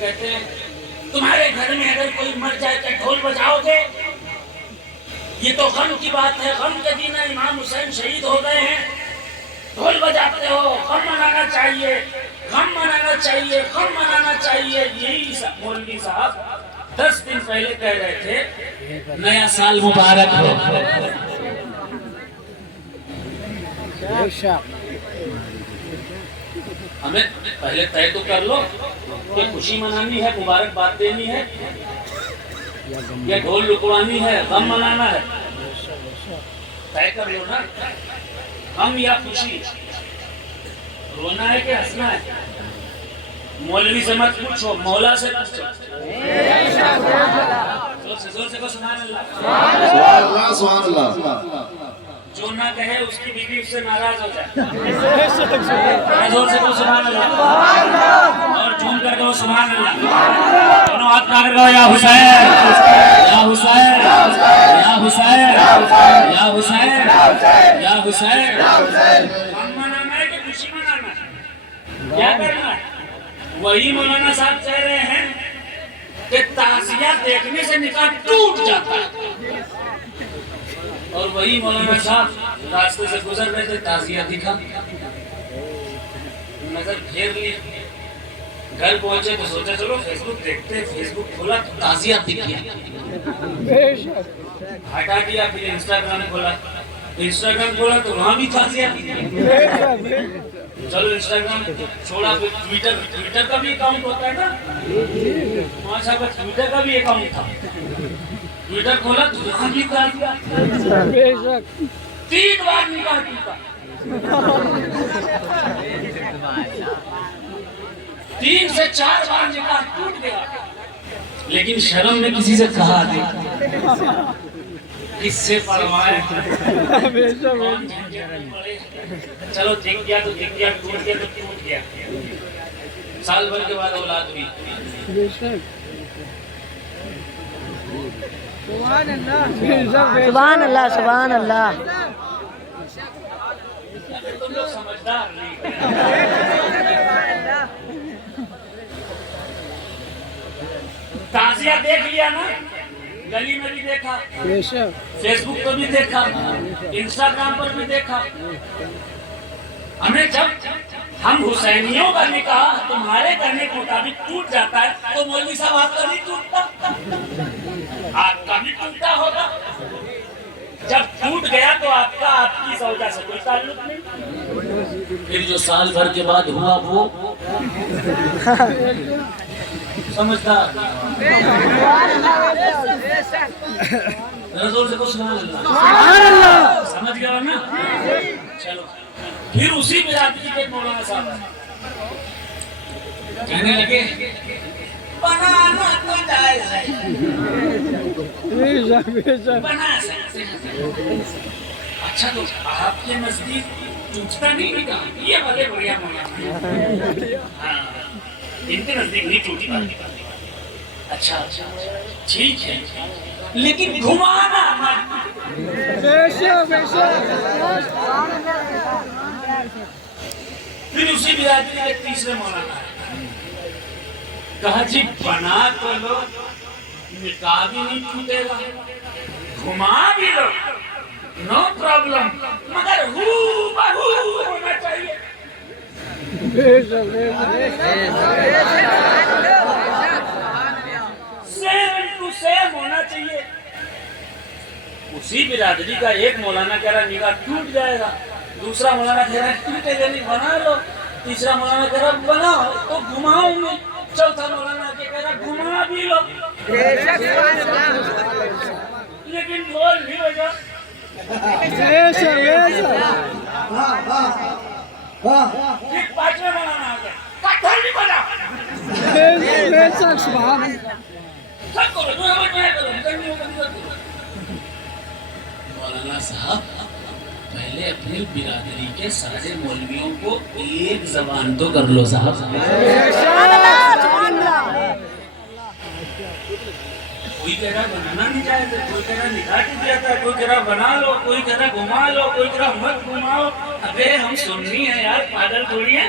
کہتے ہیں تمہارے گھر میں اگر کوئی مر جائے تو ڈھول بجاؤ گے؟ یہ تو غم کی بات ہے، غم کے دن امام حسین شہید ہو گئے ہیں، ڈھول بجاتے ہو؟ غم منانا چاہیے، غم منانا چاہیے، غم منانا چاہیے۔ یہی مولوی صاحب 10 دن پہلے کہہ رہے تھے نیا سال مبارک ہو۔ ہمیں پہلے طے تو کر لو کہ خوشی منانی ہے، مبارکباد دینی ہے، یا ڈھول لکوانی ہے، غم منانا ہے؟ طے کر لو نا، غم یا خوشی، رونا ہے کہ ہنسنا ہے؟ مولوی سے مت پوچھو، مولا سے پوچھو۔ زور سے کو سبحان اللہ، سبحان اللہ۔ جو نہ کہے اس کی بیوی اس سے ناراض ہو جائے۔ زور سے کو سبحان اللہ، اور جھوم کر کہو سبحان اللہ، دونوں ہاتھ کھا کر کہو یا حسین یا حسین یا حسین یا حسین یا حسین۔ غم منانا ہے کہ خوشی منانا ہے؟ کیا کرنا ہے؟ وہی مولانا صاحب کہہ رہے ہیں کہ تعزیہ دیکھنے سے نکاح ٹوٹ جاتا ہے، اور وہی مولانا صاحب راستے سے گزر رہے تھے، تعزیہ دکھا، نظر پھیر لی، گھر پہنچے تو سوچا چلو فیس بک دیکھتے، فیس بک کھولا تو تعزیہ دکھ گیا، ہٹا دیا، پھر انسٹاگرام کھولا، انسٹاگرام کھولا تو وہاں بھی تعزیہ دکھ گیا، چلو انسٹاگرام چھوڑا، پھر ٹویٹر کا بھی اکاؤنٹ ہوتا ہے نا، ماشاء اللہ ٹویٹر کا بھی اکاؤنٹ تھا، ٹویٹر کھولا تو وہاں بھی تعزیہ، 3 بار نکاح ٹوٹا، 3 سے 4 بار نکاح ٹوٹ گیا، لیکن شرم نے کسی سے کہا نہیں، کس سے پرواہ؟ چلو دکھ گیا تو دکھ گیا، ٹوٹ گیا تو ٹوٹ گیا، سال بھر کے بعد اولاد ہوئی۔ سبحان اللہ سبحان اللہ۔ تم لوگ سمجھدار نہیں، تعزیہ دیکھ لیا نا، گلی میں بھی دیکھا، فیس بک پر بھی دیکھا، انسٹاگرام پر بھی دیکھا، ہمیں جب ہم حسینیوں کا نکاح تمہارے کرنے کے مطابق ٹوٹ جاتا ہے تو مولوی صاحب آپ کا نہیں ٹوٹتا؟ آپ کا بھی ٹوٹتا ہوگا، جب ٹوٹ گیا تو آپ کا آپ کی زوجہ سے کوئی تعلق نہیں، پھر جو سال بھر کے بعد ہوا وہ سمجھدار، زور سے کو سبحان اللہ، سمجھ گیا نا؟ چلو پھر اسی برادری کے مولانا صاحب کہنے لگے بنانا تو جائز ہے، بنا سکتے ہیں، اچھا تو آپ کے نزدیک ٹوٹتا نہیں نکاح؟ یہ بڑے بڑھیا مولانا، ہاں ان کے نزدیک نہیں ٹوٹی بات، اچھا ٹھیک ہے، لیکن گھمانا پھر اسی برادری کے تیسرے مولانا کہا جی بنا تو لو، نکاح بھی نہیں ٹوٹے گا، گھما بھی لو، نو پرابلم، مگر ہو بہو ہونا چاہیے۔ سیم ٹو سیم ہونا چاہیے۔ اسی برادری کا ایک مولانا کہہ رہا نکاح ٹوٹ جائے گا، دوسرا مولانا کہہ رہا ٹوٹے گا نہیں بنا لو، تیسرا مولانا کہہ رہا بناؤ تو گھماؤں گے، چوتھا مولانا کہہ رہا گھما بھی لو، لیکن ڈھول نہیں بجا۔ پھر پانچویں مولانا آ گیا، ڈھول نہیں بجا، سب کرو جو ہمیں کہہ کرو، مولانا صاحب پہلے اپنی برادری کے سارے مولویوں کو ایک زبان تو کر لو صاحب، کوئی کہہ رہا بنانا نہیں چاہتے، کوئی کہہ رہا نکاح ٹوٹ جاتا ہے، کوئی کہہ رہا بنا لو، کوئی کہہ رہا گھما لو، کوئی کہہ رہا مت گھماؤ۔ ابے ہم سننی ہیں یار، پاگل تھوڑی ہیں۔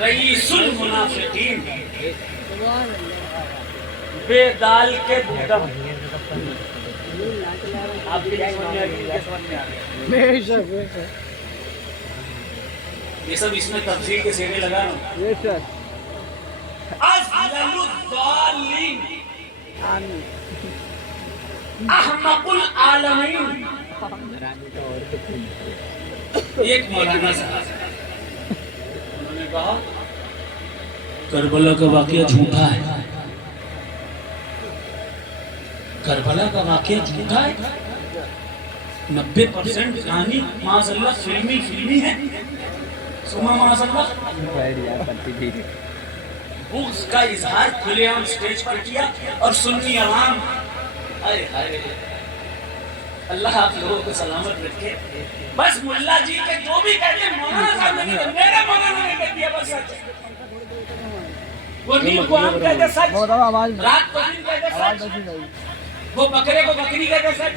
رئیس المنافقین بے دال کے بودم. آپ کی کیا سمجھ میں آ گئی؟ یہ سب اس میں تفصیل کے سینے لگا رہا ہوں. ازلل الضالین احمق العالمین. ایک مولانا صاحب انہوں نے کہا کربلا کا واقعہ جھوٹا ہے. کربلا کا واقعہ جھوٹا ہے. 90% کہانی معاذ اللہ فلمی ہے. سما معاذ اللہ بغض کا اظہار کھلے عام سٹیج پر کیا اور سنی عوام. اللہ آپ لوگوں کو سلامت رکھے. بس ملا جی کے جو بھی کہتے ہیں مولانا صاحب نے میرا مولانا نے کہہ دیا بس سچ. وہ نیل کو آم کہتے سچ, رات کو دن کہتے سچ, وہ بکرے کو بکری کہتے سچ,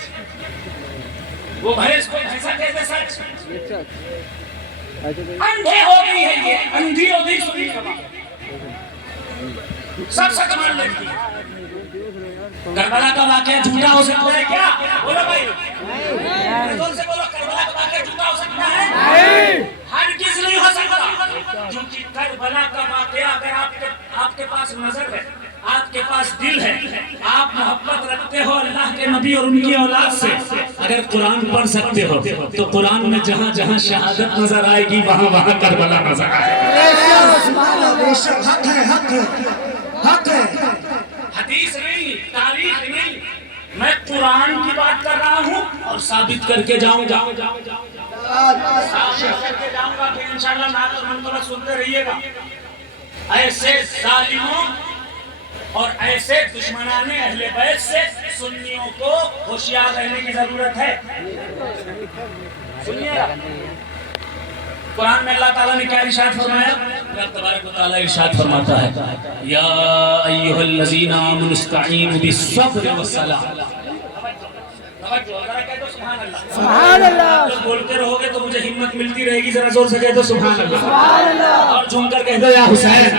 وہ بھینس کو بھینسا کہتے سچ. اندھے ہو گئی ہے یہ, اندھی ہو گئی سنی کبھی سب سچ مان لیتی. کربلا کا واقعہ جھوٹا ہو سکتا ہے کیا؟ بولو بھائی زور سے بولو. کربلا کا واقعہ جھوٹا ہو سکتا ہے؟ ہرگز نہیں ہو سکتا. کیونکہ کربلا کا واقعہ اگر آپ کے پاس نظر ہے, آپ کے پاس دل ہے, آپ محبت رکھتے ہو اللہ کے نبی اور ان کی اولاد سے, اگر قرآن پڑھ سکتے ہو تو قرآن میں جہاں جہاں شہادت نظر آئے گی وہاں وہاں کربلا نظر آئے گی. حق ہے, حدیث نہیں, تاریخ نہیں, میں قرآن کی بات کر رہا ہوں اور ثابت کر کے جاؤں گا. ثابت کر کے جاؤں گا کہ انشاءاللہ نعت اور منقبت سنتے رہیے گا. ایسے ظالموں اور ایسے دشمنان اہل بیت سے سنیوں کو ہوشیار رہنے کی ضرورت ہے. سنیے گا قرآن میں اللہ تعالیٰ نے کیا ارشاد فرمایا؟ اللہ تبارک و تعالیٰ ارشاد فرماتا ہے یا ایھا الذین آمنوا استعینوا بالصبر والصلاۃ. سبحان اللہ. بولتے رہو گے تو مجھے ہمت ملتی رہے گی. ذرا زور سے کہہ دو سبحان اللہ. اور جھوم کر کہہ دو یا حسین.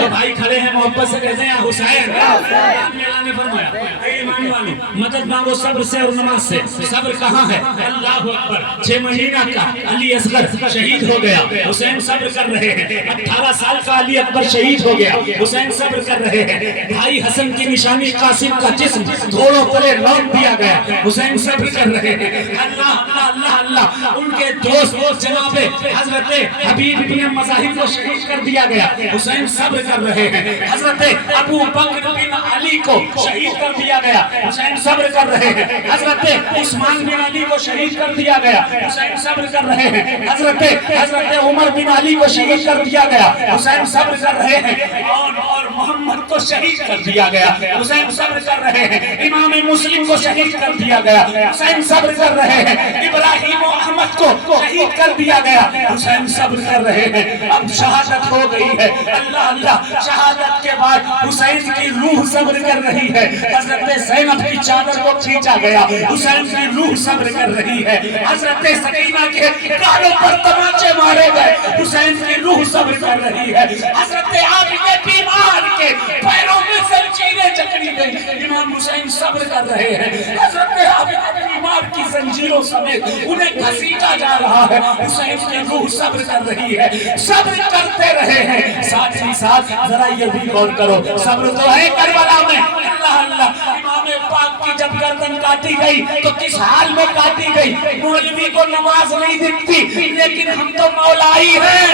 جو بھائی کھڑے ہیں محبت سے کہتے ہیں یا حسین. اللہ نے فرمایا اے ایمان والو مدد مانگو صبر سے اور نماز سے. صبر کہاں ہے؟ اللہ اکبر. 6 مہینہ کا علی اصغر شہید ہو گیا, حسین صبر کر رہے ہیں. 18 سال کا علی اکبر شہید ہو گیا, حسین صبر کر رہے ہیں. بھائی حسن کی نشانی قاسم کا جسم گھوڑوں تلے لوٹ دیا گیا, حسین صبر کر رہے ہیں. اللہ اللہ اللہ. ان کے دوست جناب حضرت حبیب بن مظاہر کو شہید کر دیا گیا, حسین صبر کر رہے ہیں. حضرت ابو بکر بن علی کو شہید کر دیا گیا, حسین صبر کر رہے ہیں. حضرت عثمان بن علی کو شہید کر دیا گیا, حسین صبر کر رہے ہیں. حضرت عمر بن علی کو شہید کر دیا گیا, حسین صبر کر رہے ہیں. اور محمد کو شہید کر دیا گیا, حسین صبر کر رہے ہیں. امام مسلم کو شہید کر دیا گیا, حسین صبر کر رہے ہیں. ابراہیم و احمد کو شہید کر دیا گیا, حسین صبر کر رہے ہیں. اب شہادت ہو گئی ہے. اللہ اللہ. شہادت کے بعد حسین کی روح صبر کر رہی ہے. حضرت زینب کی چادر کو کھینچا گیا, حسین کی روح صبر کر رہی ہے. حضرت سکینہ کے گالوں پر تماچے مارے گئے, حسین کی روح صبر کر رہی ہے. حضرت عائشہ بیمار کے پیروں میں زنجیریں جکڑی گئی, امام حسین صبر کر رہے ہیں. حضرت عائشہ بیمار کی زنجیروں سمیت انہیں گھسیٹا جا رہا ہے, حسین کی روح صبر کر رہی ہے. صبر کرتے رہے ہیں. ساتھ ہی ساتھ ذرا یہ بھی غور کرو, صبر تو ہے کربلا میں. اللہ اللہ. امام پاک کی جب گردن کاٹی گئی تو کس حال میں کاٹی گئی؟ مولوی کو نماز نہیں دکھتی, لیکن ہم تو مولائی ہیں.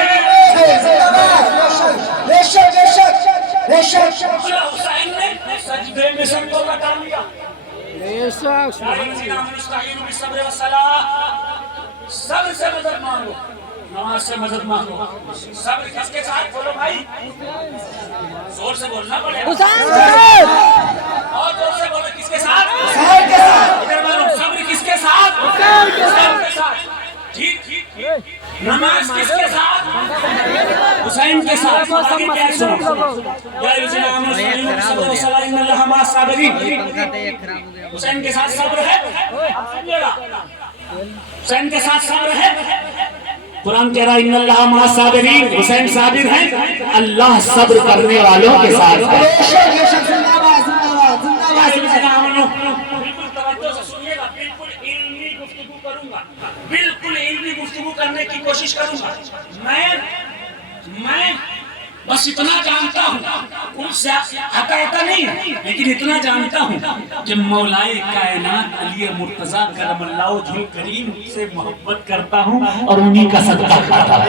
حسین نے سجدے میں سر کو لٹا لیا. صبر سے مدد مانگو, نماز سے مدد مانگو. صبر کس کے ساتھ؟ بولو بھائی, زور سے بولنا پڑے. اور زور سے بولو کس کے ساتھ؟ ادھر مانو. صبر کس کے ساتھ؟ حسین کے ساتھ. ٹھیک. نماز کس کے ساتھ؟ حسین کے ساتھ. آگے کیا سنو, یا ایھا الذین آمنوا صبر ان اللہ مع الصابرین. حسین کے ساتھ صبر ہے. حسین کے ساتھ صبر ہے. قرآن کہہ رہا ہے ان اللہ مع الصابرین، حسین صابر ہیں، اللہ صبر کرنے والوں کے ساتھ ہے۔ بالکل توجہ سے سنیے گا، بالکل علمی گفتگو کروں گا، بالکل علمی گفتگو کرنے کی کوشش کروں گا۔ میں بس اتنا جانتا ہوں، ان سے حقیقت نہیں، لیکن اتنا جانتا ہوں کہ مولائے کائنات علی مرتضیٰ کرم اللہ وجہہ کریم سے محبت کرتا ہوں اور انہی کا صدقہ کھاتا ہوں۔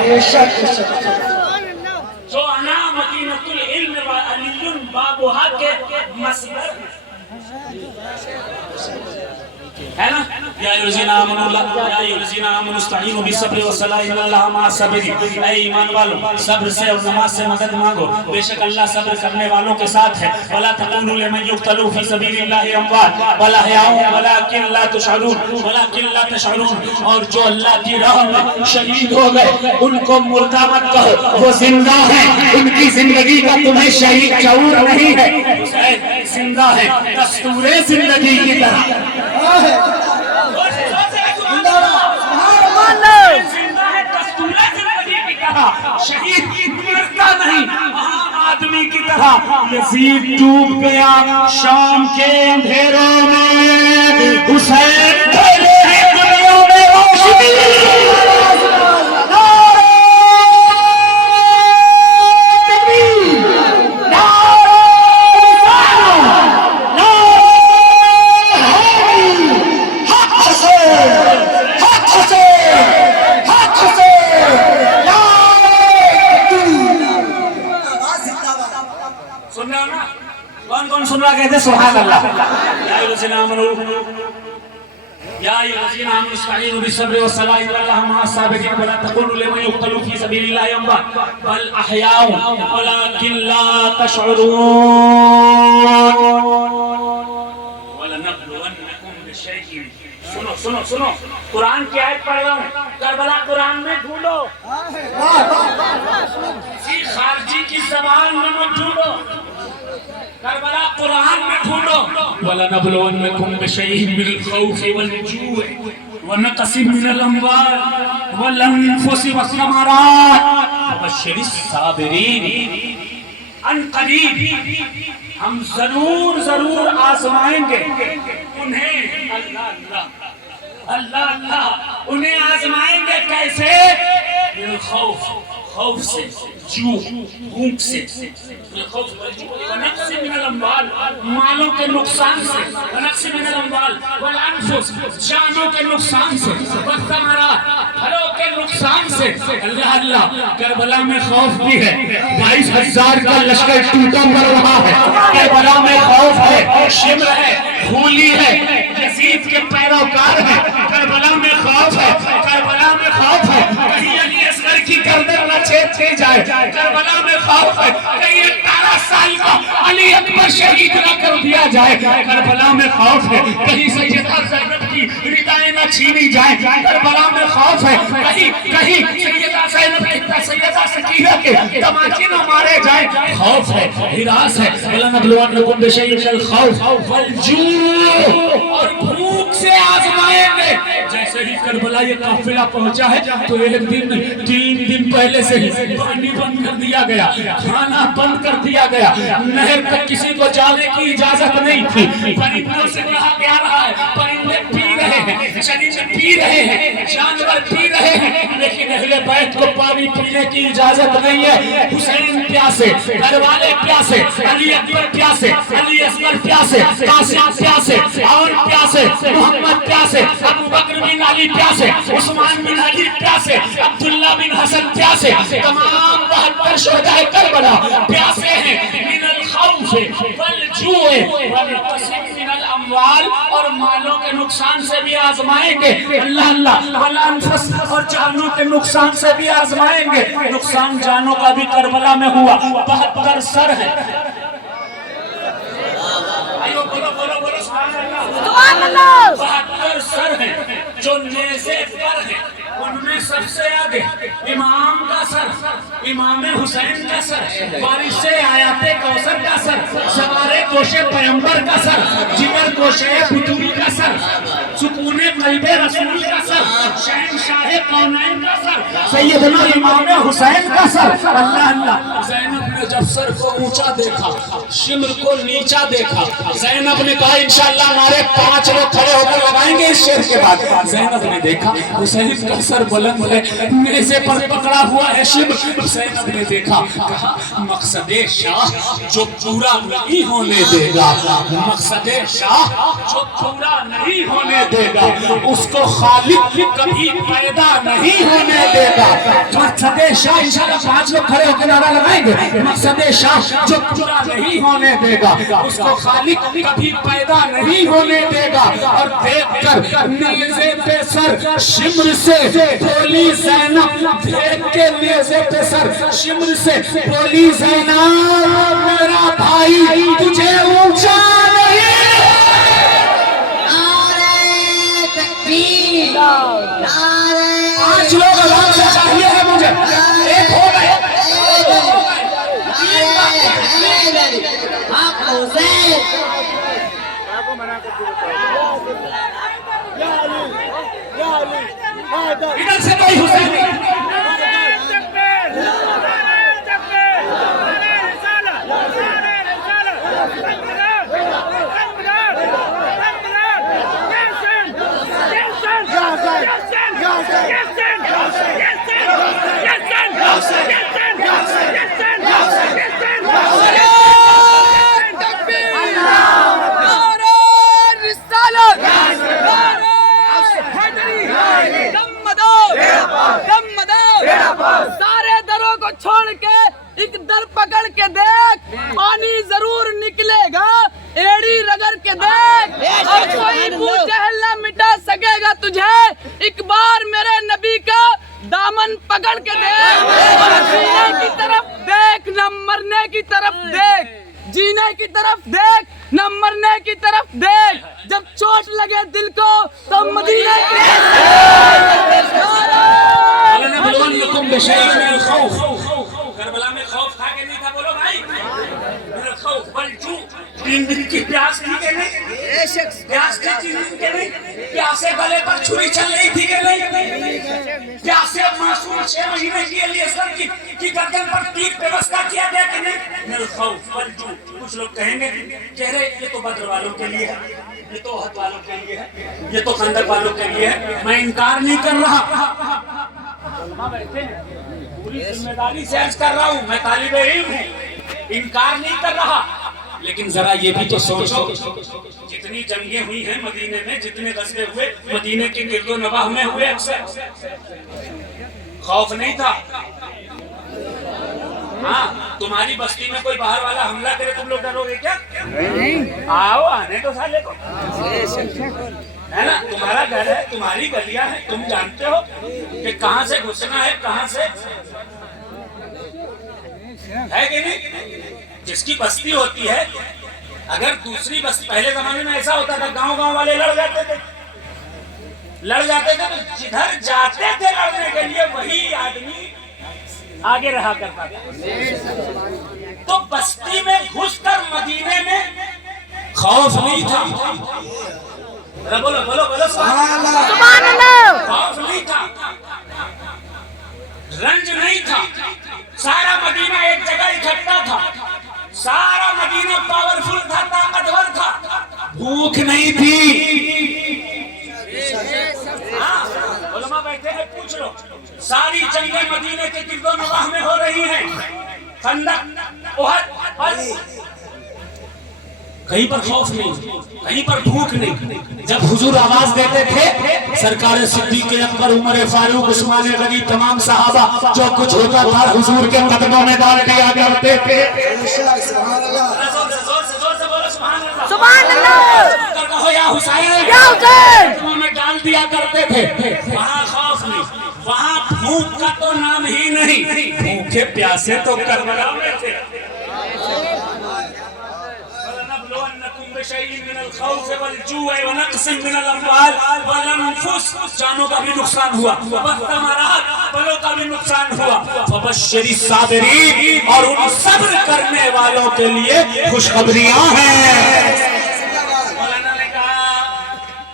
جو انا مدینۃ العلم و علی بابھا کے مصدر ہے نا، یا الذین آمنوا استعینوا بالصبر والصلاۃ ان اللہ مع الصابرین، اے ایمان والو صبر سے اور نماز سے مدد مانگو، بے شک اللہ صبر کرنے والوں کے ساتھ ہے۔ ولا تقولوا لمن يقتل في سبيل الله اموات بل احیاء ولكن لا تشعرون، اور جو اللہ کی راہ میں شہید ہو گئے ان کو مردہ مت کہو، وہ زندہ ہیں، ان کی زندگی کا تمہیں شہید شعور نہیں ہے، زندہ ہے دستور زندگی کی طرح۔ شہید مرتا نہیں، آدمی کی طرح یزید ڈوب گیا شام کے اندھیروں میں، حسین پھیلے ہیں دنیا میں روشنی۔ کون سن رہا؟ کہتے سبحان اللہ۔ یا الذین آمنوا استعینوا بالصبر والصلاۃ ان اللہ مع الصابرین ولا تقولوا لمن يقتل في سبيل الله اموات بل احیاء ولكن لا تشعرون۔ ولنبلونکم بشیء، سنو قرآن کی آیت پڑھ رہا ہوں، کربلا قرآن میں ڈھونڈو، کسی خارجی کی زبان میں مت ڈھونڈو، کربلا قرآن میں ڈھونڈو۔ وَلَنَبْلُوَنَّكُمْ بِشَيْءٍ مِّنَ الْخَوْفِ وَالْجُوعِ وَنَقْصٍ مِّنَ الْأَمْوَالِ وَالْأَنفُسِ وَالثَّمَرَاتِ وَبَشِّرِ الصَّابِرِينَ۔ ان قریب ہم ضرور آزمائیں گے انہیں، اللہ انہیں آزمائیں گے کیسے؟ خوف سے، بھوک سے، ونقص من الاموال، مالوں کے نقصان سے، ونقص من الاموال والانفس، جانوں کے نقصان سے، والثمرات، پھلوں کے نقصان سے۔ اللہ کربلا میں خوف بھی ہے، 22,000 کا لشکر ٹوٹا پڑ رہا ہے، کربلا میں خوف ہے، شمر ہے، ہولی ہے، یزید کے پیروکار ہیں، کربلا میں خوف ہے، کربلا میں خوف ہے، کہیں علی اصغر کی گردن نہ چھید جائے، کربلا میں خوف ہے، کہیں 18 سال کا علی اکبر شہید نہ کر دیا جائے، کربلا میں خوف ہے، کہیں سیدہ زینب کی ردائیں نہ چھینی جائیں، کربلا میں خوف ہے، کہیں سیدہ زینب کی سیدہ سکینہ کے تماچے نہ مارے جائیں، خوف ہے، ہراس ہے۔ وَلَنَبْلُوَنَّكُمْ بِشَيْءٍ مِّنَ الْخَوْفِ وَالْجُوعِ، اور بھوک سے آزمائیں گے۔ جیسے ہی کربلا یہ قافلہ پہنچا ہے تو ایک دن 3 دن پہلے سے ہی پانی بند کر دیا گیا، کھانا بند کر دیا گیا، نہر تک کسی کو جانے کی اجازت نہیں تھی، پرندوں سے کہا جا رہا ہے، پرندے پی رہے ہیں، شریف پی رہے ہیں، جانور پی رہے ہیں، لیکن اہل بیت کو پانی پینے کی اجازت نہیں ہے۔ حسین پیاسے، گھروالے پیاسے، علی اکبر پیاسے، علی اصغر پیاسے، قاسم پیاسے، عون پیاسے، محمد پیاسے، ابو بکر بن علی پیاسے، عثمان بن علی پیاسے، عبداللہ بن حسن پیاسے، تمام 72 شہدائے کربلا پیاسے ہیں۔ من الخوف والجوع ونقص من الاموال، اور مالوں کے نقصان سے بھی آزمائیں گے، اللہ والانفس، اور جانوں کے نقصان سے بھی آزمائیں گے۔ نقصان جانوں کا بھی کربلا میں ہوا، 72 سر ہیں۔ بولو سبحان اللہ۔ 72 سر ہیں جو نیزے پر ہیں، ان میں سب سے آگے امام کا سر، امام حسین کا سر، بارش سے آیات کوثر کا سر، سوارے گوش پیغمبر کا سر، جگر گوش بطوری کا سر، سکون قلب رسول کا سر، شہنشاہ کونین کا سر، سیدنا امام حسین کا سر. اللہ اللہ. زینب نے جب سر کو اونچا دیکھا, شمر کو نیچا دیکھا, زینب نے کہا انشاءاللہ ہمارے 5 لوگ کھڑے ہو کر لگائیں گے اس شعر کے بعد. زینب نے دیکھا حسین کا سر بلند ہے, نیزے پر پکڑا ہوا ہے شمر. زینب نے دیکھا, کہا مقصد شاہ جو پورا نہیں ہونے دے گا, مقصد شاہ جو پورا نہیں ہونے دے گا اس کو خالق کبھی پیدا نہیں ہونے دے گا. مقصد شاہ انشاءاللہ 5 لوگ کھڑے ہو کے نعرہ لگائیں گے. مقصد شاہ جو پورا نہیں ہونے دے گا اس کو خالق کبھی پیدا نہیں ہونے دے گا. اور دیکھ کر نیزے پہ سر شمر سے بولی زینب, دیکھ کے نیزے پہ سر شمر سے بولی زینب میرا بھائی تجھے اونچا نہیں. نعرہ تکبیر, نعرہ 5 لوگ آرام سے چاہیے ہے مجھے, ایک ہو گئے. حیدر, حق حسین. ادھر سے کوئی حسین نہیں. سارے دروں کو چھوڑ کے ایک در پکڑ کے دیکھ, پانی ضرور نکلے گا, ایڑی رگڑ کے دیکھ, اور کوئی منہ جہل نہ مٹا سکے گا تجھے. ایک بار میرے نبی کا دامن پکڑ کے دیکھ, اور جینے کی طرف دیکھ نہ مرنے کی طرف دیکھ, جینے کی طرف دیکھ نہ مرنے کی طرف دیکھ. جب چوٹ لگے دل کو تو مدینے کی کربلا میں خوف تھا کہ نہیں تھا, بولو بھائی. میرا خوف بلجو 3 دن کی پیاس تھی کہ نہیں, پیاس تھی کہ نہیں, پیاسے گلے پر چھری چل رہی تھی کہ نہیں, پیاسے معصوم 6 مہینے کے لیے سر کی گردن پر تیر پیوستہ کیا گیا کہ نہیں. میرا خوف بلجو. کچھ لوگ کہیں گے کہہ رہے یہ تو بدر والوں کے لیے ہے, یہ تو احد والوں کے لیے ہے, یہ تو خندق والوں کے لیے ہے. میں انکار نہیں کر رہا, پوری ذمہ داری سے عرض کر رہا ہوں, میں طالب علم ہوں, انکار نہیں کر رہا. لیکن ذرا یہ بھی تو سوچو, جتنی جنگیں ہوئی ہیں مدینے میں, جتنے غزوے ہوئے مدینے کے گرد و نواح میں ہوئے, اکثر خوف نہیں تھا. ہاں, تمہاری بستی میں کوئی باہر والا حملہ کرے تم لوگ ڈرو گے کیا؟ آؤ آنے تو سالے کو, ہے نا, تمہارا گھر ہے, تمہاری گلیاں ہیں, تم جانتے ہو کہ کہاں سے گھسنا ہے, کہاں سے ہے کہ نہیں. جس کی بستی ہوتی ہے, اگر دوسری بستی, پہلے زمانے میں ایسا ہوتا تھا گاؤں والے لڑ جاتے تھے تو جدھر جاتے تھے لڑنے کے لیے وہی آدمی آگے رہا کرتا تھا. تو بستی میں گھس کر مدینے میں خوف نہیں تھا. بولو بولو بولو سبحان اللہ. خوف نہیں تھا, رنج نہیں تھا. سارا مدینہ ایک جگہ اکٹھا تھا, سارا مدینہ پاورفل تھا, طاقتور تھا. بھوک نہیں تھی. علماء بیٹھے ہیں, پوچھ لو, ساری جنگیں مدینے کے گرد و نواح میں ہو رہی ہیں, خندق, احد, کہیں پر خوف نہیں, کہیں پر بھوک نہیں. جب حضور آواز دیتے تھے, سرکار صدیق اکبر, عمر فاروق, عثمان غنی, تمام صحابہ جو کچھ ہوتا تھا حضور کے قدموں میں ڈال دیا کرتے تھے. سبحان اللہ. کہو یا حسین, قدموں میں ڈال دیا کرتے تھے. وہاں خوف نہیں, وہاں بھوک کا تو نام ہی نہیں. بھوکے پیاسے تو کربلا میں تھے. شيء من الخوف والجوع ونقص من الاموال والانفس, جانوں کا بھی نقصان ہوا, والثمرات, پھلوں کا بھی نقصان ہوا. فبشر الصابرین, اور ان صبر کرنے والوں کے لیے خوشخبریاں ہیں. مولانا نے کہا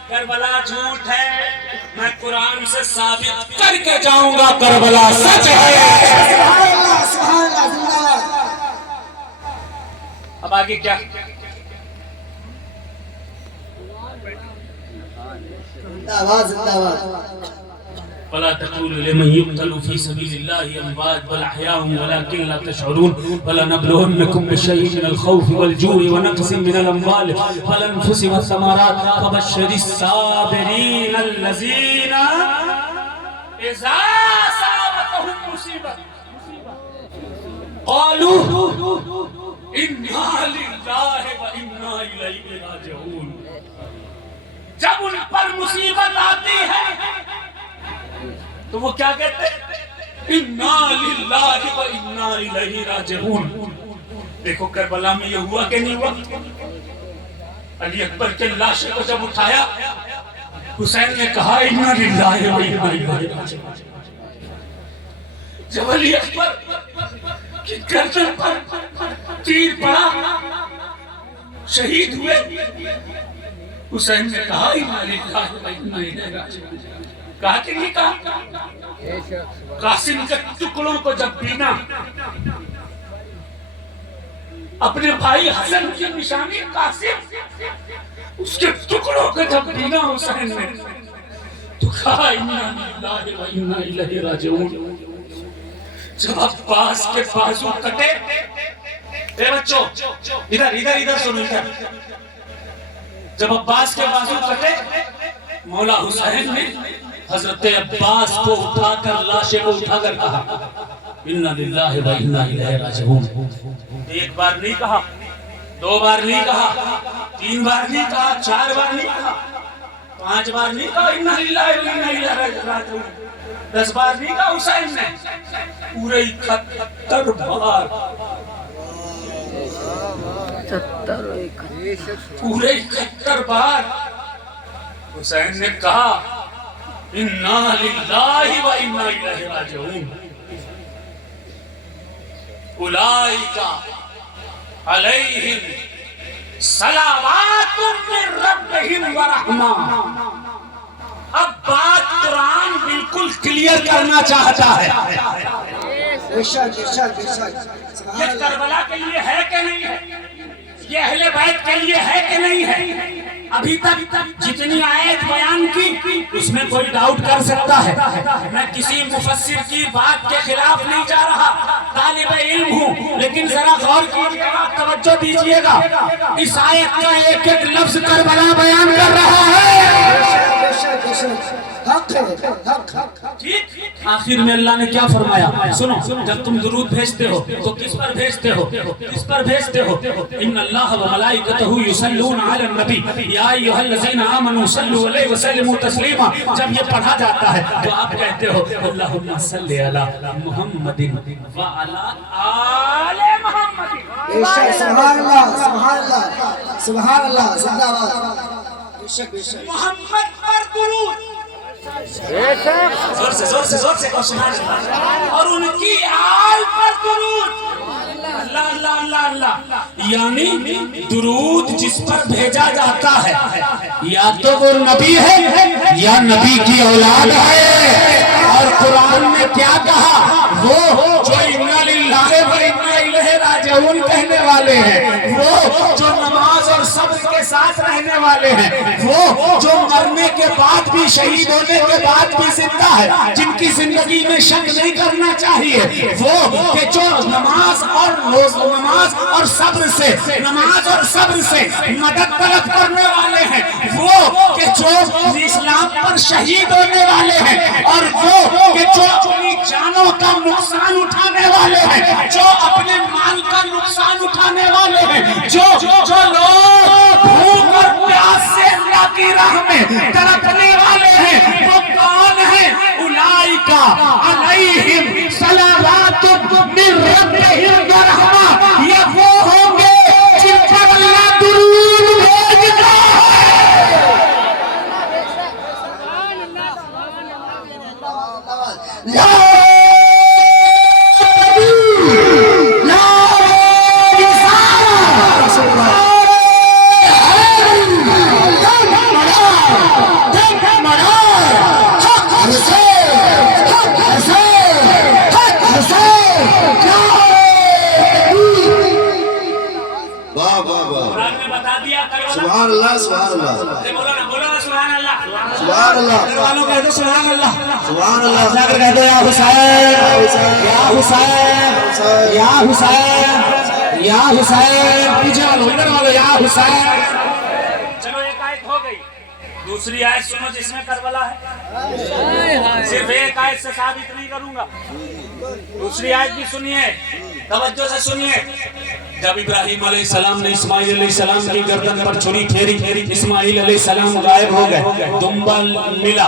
کربلا جھوٹ ہے, میں قرآن سے ثابت کر کے جاؤں گا کربلا سچ ہے. اب آگے کیا؟ فلا تقولوا لمن يقتل في سبيل الله اموات بل احياء ولكن لا تشعرون ولنبلونكم بشيء من الخوف والجوع ونقص من الاموال والانفس والثمرات وبشر الصابرين الذين اذا اصابتهم مصيبه قالوا انا لله وانا اليه راجعون. جب ان پر مصیبت آتی ہے تو وہ کیا کہتے ہیں؟ انا للہ و انا الیہ راجعون. دیکھو کربلا میں یہ ہوا کہ نہیں ہوا؟ علی اکبر کے لاشے کو جب اٹھایا حسین نے کہا انا للہ و انا الیہ راجعون. جب علی اکبر کی گردن پر تیر پڑا شہید ہوئے حسین نے کہا انا للہ و انا الیہ راجعون. کہا کہ نہیں کہا؟ قاسم کے ٹکڑوں کو جب بینا اپنے بھائی حسن کی نشانی قاسم اس کے ٹکڑوں کو جب بینا حسین نے تو کہا انا للہ و انا الیہ راجعون. جب عباس کے بازو کٹے اے بچوں ادھر ادھر ادھر سنو ادھر. جب عباس کے بازو کٹے مولا حسین نے حضرت عباس کو اٹھا کر لاشے کو اٹھا کر کہا انا للہ و انا الیہ راجعون. ایک بار نہیں کہا, دو بار نہیں کہا, تین بار نہیں کہا, چار بار نہیں کہا, 5 بار نہیں کہا انا للہ و انا الیہ راجعون, 10 بار نہیں کہا حسین نے, پورے 71 بار, پورے 71 بار حسین نے کہا انا للہ و انا الیہ راجعون. اولئک علیہم صلوات من ربہم ورحمہ. اب بات قرآن بالکل کلیئر کرنا چاہتا ہے. یہ کربلا کے لیے ہے کہ نہیں ہے؟ یہ اہل بیت کے لیے ہے کہ نہیں ہے؟ ابھی تک جتنی آیت بیان کی اس میں کوئی ڈاؤٹ کر سکتا ہے. میں کسی مفسر کی بات کے خلاف نہیں جا رہا, طالب علم ہوں, لیکن ذرا غور کیجیے گا, توجہ دیجیے گا. اس آیت کا ایک ایک لفظ کربلا بیان کر رہا ہے. آخر میں اللہ نے کیا فرمایا سنو. جب تم درود بھیجتے ہو تو کس پر بھیجتے ہو؟ کس پر بھیجتے ہو؟ ان اللہ و ملائکتہ یصلون علی النبی یا ایھا الذین آمنوا صلوا علیہ وسلموا تسلیما. جب یہ پڑھا جاتا ہے تو آپ کہتے ہو اللہم صلی علی محمد وعلی آل محمد. سبحان اللہ سبحان اللہ سبحان اللہ زندہ باد. محمد پر درود, زور سے زور سے سبحان اللہ, اور ان کی آل پر درود. اللہ اللہ اللہ اللہ, یعنی درود جس پر بھیجا جاتا ہے یا تو وہ نبی ہے یا نبی کی اولاد ہے. اور قرآن نے کیا کہا؟ وہ جو انا للہ و انا الیہ راجعون کہنے والے ہیں, وہ جو نماز اور صبر کے ساتھ رہنے والے ہیں, وہ جو مرنے کے بعد بھی شہید ہونے کے بعد بھی زندہ ہے, جن کی زندگی میں شک نہیں کرنا چاہیے, وہ کہ جو نماز اور صبر سے مدد طلب کرنے والے ہیں, وہ کہ جو اسلام پر شہید ہونے والے ہیں, اور وہ کہ جو اپنی جانوں کا نقصان اٹھانے والے ہیں, جو اپنے مال کا نقصان اٹھانے والے ہیں, جو لوگ بھوک اور پیاس سے اللہ کی راہ میں تڑپنے والے ہیں, وہ کون ہیں؟ اولئک علیہم صلوات من ربہم ورحمہ. یہ وہ ہوں گے جن پر اللہ درود بھیجتا ہے. حسین واہ واہ واہ قرآن نے بتا دیا کربلا سبحان اللہ سبحان اللہ بولو نا سبحان اللہ سبحان اللہ گھر والوں کہہ دو سبحان اللہ سبحان اللہ جا کر کہہ دو یا حسین یا حسین یا حسین یا حسین پیچھے والو ادھر والو یا حسین چلو ایک آیت ہو گئی دوسری آیت سنو جس میں کربلا ہے صرف ایک آیت سے ثابت نہیں کروں گا دوسری آیت بھی سنیے توجہ سے سنیے جب ابراہیم علیہ السلام نے اسماعیل علیہ السلام کی گردن پر چھری پھیری اسماعیل علیہ السلام غائب ہو گئے دمبا ملا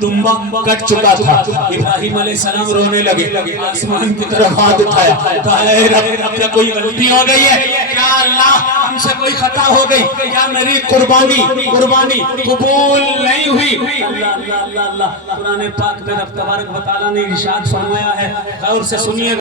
دمبا کٹ چکا تھا ابراہیم علیہ السلام رونے لگے آسمان کی طرف ہاتھ اٹھایا کہا اے رب کیا کوئی غلطی ہو گئی ہے کیا اللہ ہم سے کوئی خطا ہو گئی کیا میری قربانی قبول نہیں ہوئی اللہ اللہ اللہ اللہ قرآن پاک میں رب تبارک و تعالیٰ نے ارشاد فرمایا ہے غور سے سنیے